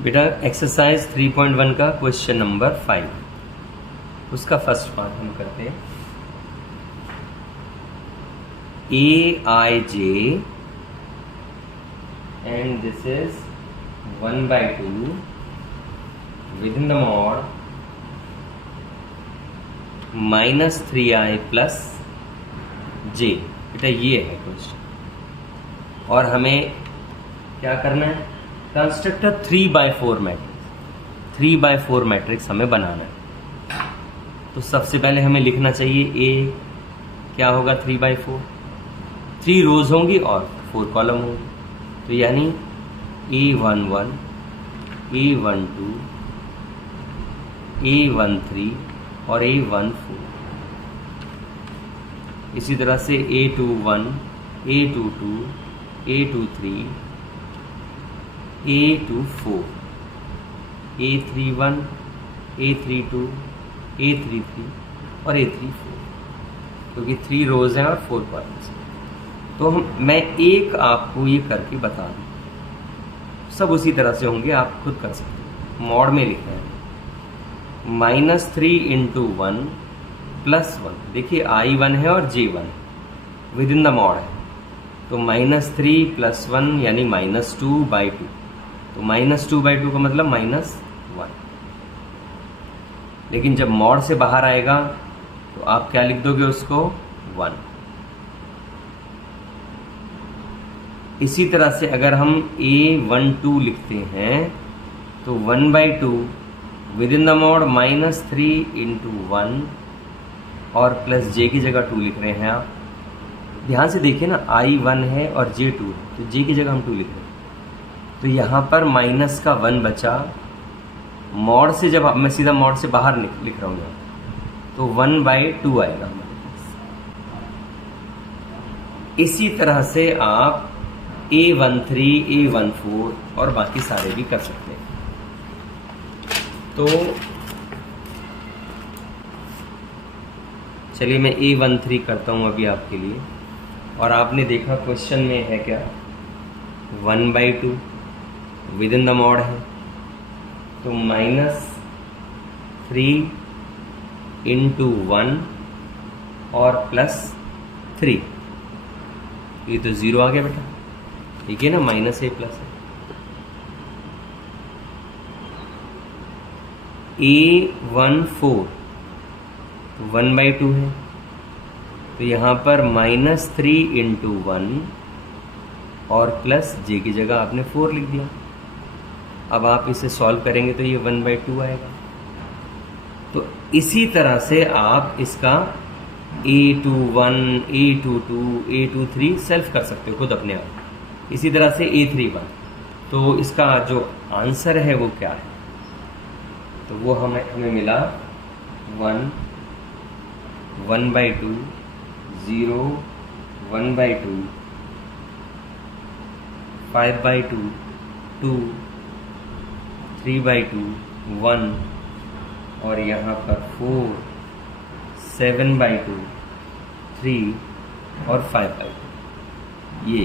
तो बेटा एक्सरसाइज 3.1 का क्वेश्चन नंबर 5, उसका फर्स्ट पार्ट हम करते हैं। Aij and this is 1/2 within the mod -3i plus j। बेटा ये है क्वेश्चन, और हमें क्या करना है, कंस्ट्रक्टर 3/4 मैट्रिक्स 3/4 मैट्रिक्स हमें बनाना है। तो सबसे पहले हमें लिखना चाहिए ए क्या होगा 3/4, 3 रोज होंगी और 4 कॉलम होंगी। तो यानी A11 A12 A13 और A14। इसी तरह से A21 A22 A23 A24 A31 A32 A33 और A34, क्योंकि 3 रोज हैं और 4 कॉलम्स। तो मैं एक आपको ये करके बता दूं, सब उसी तरह से होंगे, आप खुद कर सकते हैं। मॉड में लिखना है -3 × 1 + 1। देखिए I1 है और J1 with in the mod है, तो -3 + 1 यानी -2/2। तो -2/2 का मतलब -1। लेकिन जब मॉड से बाहर आएगा तो आप क्या लिख दोगे उसको 1। इसी तरह से अगर हम A12 लिखते हैं तो 1/2 विद इन द मॉड -3 × 1 और प्लस j की जगह 2 लिख रहे हैं आप। ध्यान से देखिए ना, I1 है और J2 है, तो j की जगह हम 2 लिख रहे हैं। तो यहाँ पर माइनस का 1 बचा। मॉड से जब मैं सीधा मॉड से बाहर लिख रहा हूँ तो 1/2 आएगा हमारे पास। इसी तरह से आप A13 A14 और बाकी सारे भी कर सकते हैं। तो चलिए मैं A13 करता हूँ अभी आपके लिए। और आपने देखा क्वेश्चन में है क्या, 1/2 विद इन द मॉड है, तो -3 × 1 और +3, ये तो 0 आ गया बेटा, ठीक है ना, -a प्लस है। A14 1/2 है, तो यहाँ पर -3 × 1 और प्लस j की जगह आपने 4 लिख दिया। अब आप इसे सॉल्व करेंगे तो ये 1/2 आएगा। तो इसी तरह से आप इसका A21 A22 A23 सेल्फ कर सकते हो खुद अपने आप। इसी तरह से A31। तो इसका जो आंसर है वो क्या है, तो वो हमें मिला 1 1/2 0 1/2 5/2 2 3/2 1 और यहाँ पर 4 7/2 3 और 5/2। ये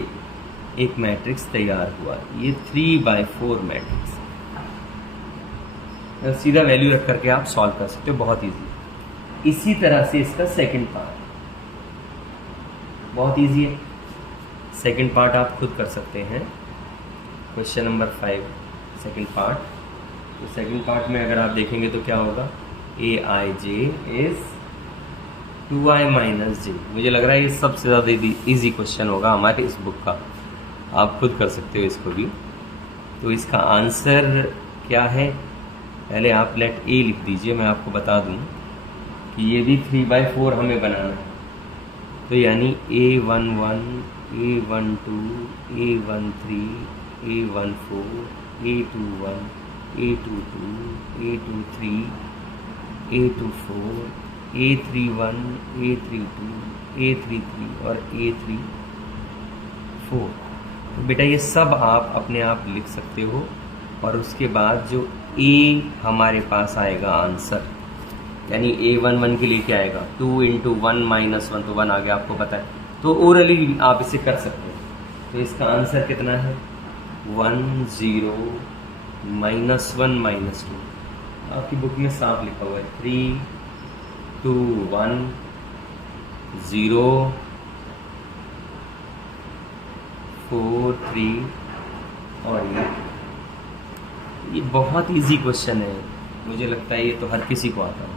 एक मैट्रिक्स तैयार हुआ, ये 3/4 मैट्रिक्स। सीधा वैल्यू रख करके आप सॉल्व कर सकते हो, बहुत इजी। इसी तरह से इसका सेकंड पार्ट बहुत इजी है। सेकंड पार्ट आप खुद कर सकते हैं। Question number 5 second part. तो सेकंड पार्ट में अगर आप देखेंगे तो क्या होगा, Aij इज 2i - j। मुझे लग रहा है ये सबसे ज़्यादा इजी क्वेश्चन होगा हमारे इस बुक का, आप खुद कर सकते हो इसको भी। तो इसका आंसर क्या है, पहले आप लेट ए लिख दीजिए। मैं आपको बता दूं कि ये भी 3/4 हमें बनाना है। तो यानी A11 A12 A13 A14 A21 A22 A23 A24 A31 A32 A33 और A34। तो बेटा ये सब आप अपने आप लिख सकते हो। और उसके बाद जो A हमारे पास आएगा आंसर, यानी A11 के लिए क्या आएगा, 2 × 1 - 1, तो 1 आ गया, आपको पता है। तो ओरली आप इसे कर सकते हो। तो इसका आंसर कितना है, 1 0 -1 -2। आपकी बुक में साफ लिखा हुआ है 3 2 1 0 4 3 और ये बहुत इजी क्वेश्चन है, मुझे लगता है ये तो हर किसी को आता है।